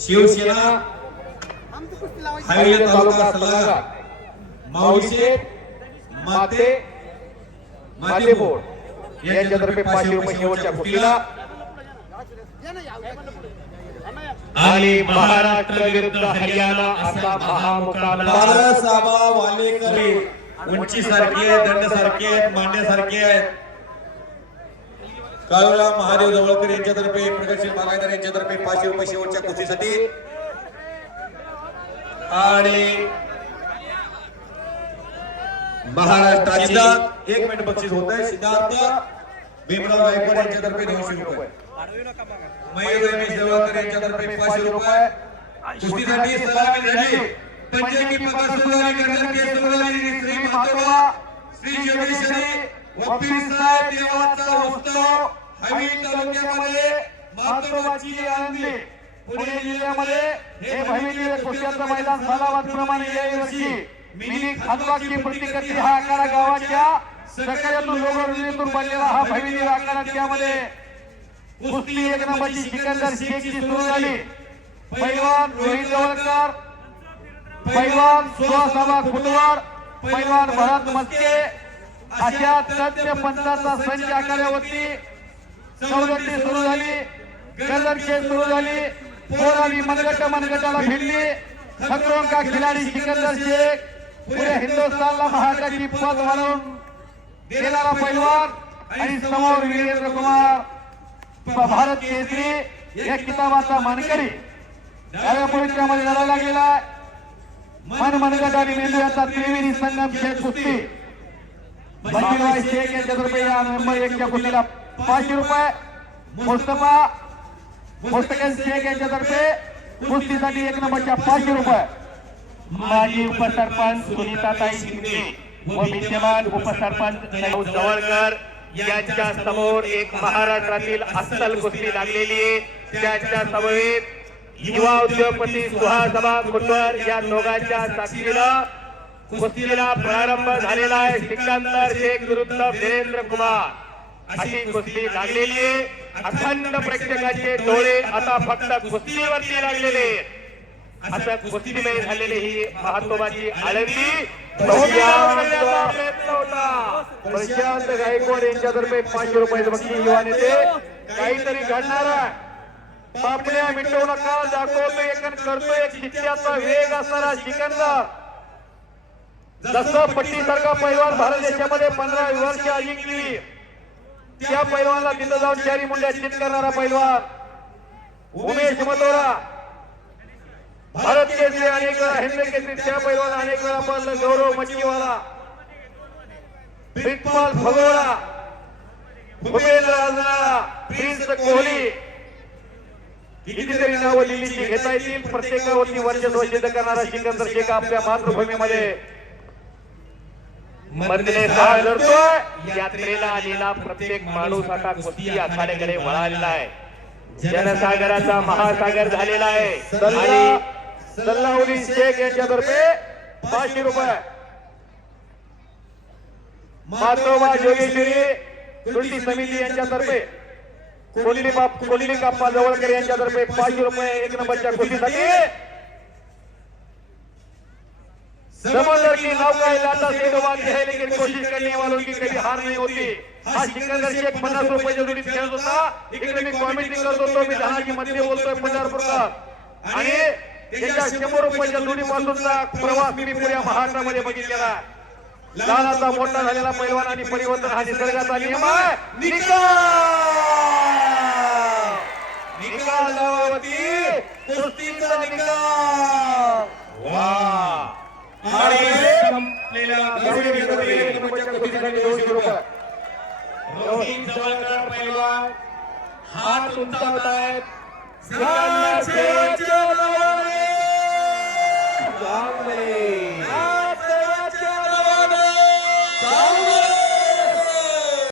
शिवसेना हवेली तालुका सल्लागार माऊली माते बोर्ड यांच्यातर्फे 500 रुपये शेवटच्या कुस्तीला आणि महाराष्ट्र विरुद्ध हरियाणा असा महामुकाबला बाळासाबा वालेकर उंची सारखी आहे, दंड सारखी आहेत, मांड्यासारखी आहेत. काळूला महादेव जवळकर यांच्यातर्फे प्रगतशील बागायतदार यांच्यातर्फे 500 रुपये शेवटच्या कुस्तीसाठी आणि महाराष्ट्राची 1 मिनिट बक्षीस होत आहे. सिद्धार्थ भीमराव गायकवाड यांच्यातर्फे 900 रुपये, मयूर रमेश देवळकर यांच्यातर्फे 500 रुपये. कुस्तीसाठी सलामी झाली पंजाबी पगार सुरू झाली, कर्नल के सुरू झाली. श्री महात्मा श्री योगेश्वरी वकील साहेब देवाचा उत्सव हवेली तालुक्यामध्ये महत्त्वाची आणली. पुणे जिल्ह्यामध्ये हे हवेली कुस्त्याचं मैदान सालाबादप्रमाणे यावर्षी मिनी खानबागची प्रतिकृती हा आखाडा गावाच्या सहकार्यातून लोकरुजीतून बनलेला हा हवेली आखाडा. त्यामध्ये कुस्ती 1 नंबरची सिकंदर शेखची सुरू झाली. पैलवान रोहित जवळकर, पैलवान सुहासाबा खुटवाड, पैलवान भरत मस्के अशा तज्ञ पंचाचा संच आखाड्यावरती सवलती सुरू झाली. गर्दन खेळ सुरू झाली. पोरावी मनगटाला भिडली. खतरों का खिलाडी सिकंदर शेख पुढे हिंदुस्थानला महाराष्ट्राची पद वाढवून देणारा पैलवान आणि समोर वीरेंद्र कुमार भारत केसरी या किताबाचा मानकरी डाव्या पवित्र्यामध्ये लढा लागलेला आहे. मनगट आणि मेंदू यांचा त्रिवेणी संगम खेळ कुस्ती बशीरभाई शेख यांच्यातर्फे या नंबर 1 च्या कुस्तीला 500 रुपये. मुस्तफा शेख यांच्यातर्फे कुस्तीसाठी 1 नंबरच्या 500 रुपये. माजी उपसरपंच सुनीताताई शिंदे व विद्यमान उपसरपंच जवळकर यांच्या समोर एक महाराष्ट्रातील अस्सल कुस्ती लागलेली आहे. त्याच्या समवेत युवा उद्योगपती सुहासबा खुटवर या दोघांच्या साक्षीनं कुस्तीला प्रारंभ झालेला आहे. सिकंदर शेख विरुद्ध वीरेंद्र कुमार अशी कुस्ती लागलेली आहे. अखंड प्रेक्षकांचे डोळे आता फक्त कुस्तीवरती लागलेले असं कुस्तीमय झालेली ही महत्वाची आळंदी प्रयत्न होता. प्रशांत गायकवाड यांच्यातर्फे 500 रुपये बक्षीस. युवा नेते काहीतरी घडणार आहे. पापण्या मिटवू नका, दाखवतोय एक करतोय एक शिट्ट्याचा वेग असणारा सिकंदर. जसं पट्टीसारखा पैलवान भारत देशामध्ये 15 वर्ष जिंकली त्या पैलवानला तिथं जाऊन चारी मुंड्या चित करणारा पैलवान उमेश मतोरा. भारत केसरी अनेक वेळा, हिंद केसरी त्या पैलवान अनेक वेळा पडलं. गौरव मच्छीवाला, प्रितपाल भगोळा, भूपेंद्र आजनाळा, प्रिन्स कोहली कितीतरी नावं दिल्लीची घेता येतील. प्रत्येकावरती वर्चस्व सिद्ध करणारा सिकंदर शेख आपल्या मातृभूमीमध्ये मधले साळ लढतोय. यात्रेला आलेला प्रत्येक माणूस आता कुस्ती आखाड्याकडे वळालेला आहे. जनसागराचा महासागर झालेला आहे. आणि सल्लाउद्दीन शेख यांच्यातर्फे 500 रुपये. मातोबा जोगेश्वरी कृती समिती यांच्यातर्फे कोल्ली काप्पा जवळकर यांच्यातर्फे 500 रुपये 1 नंबरच्या कुस्तीसाठी. समंदर की नौका लाटा से डुबाती है लेकिन कोशिश करने वालों की कभी हार नहीं होती. हा सिकंदर शेख 50 रुपयाच्या जोडीत खेळत होता. इकडे मी कॉमेंट्री करत होतो. मी धनाजी मध्ये बोलतोय पंढरपूरकर. आणि त्याच्या 100 रुपयाच्या जोडीपासूनचा प्रवास मी पुऱ्या महाराष्ट्रामध्ये बघितलेला. लहानाचा मोठा झालेला पैलवान आणि परिवर्तन हा निसर्गाचा नियम आहे. निकाल गावावरती कुस्तीचा निकाल. वा रोहित जवळकर पैलवान हात उंचावत आहेत. सिकंदर शेख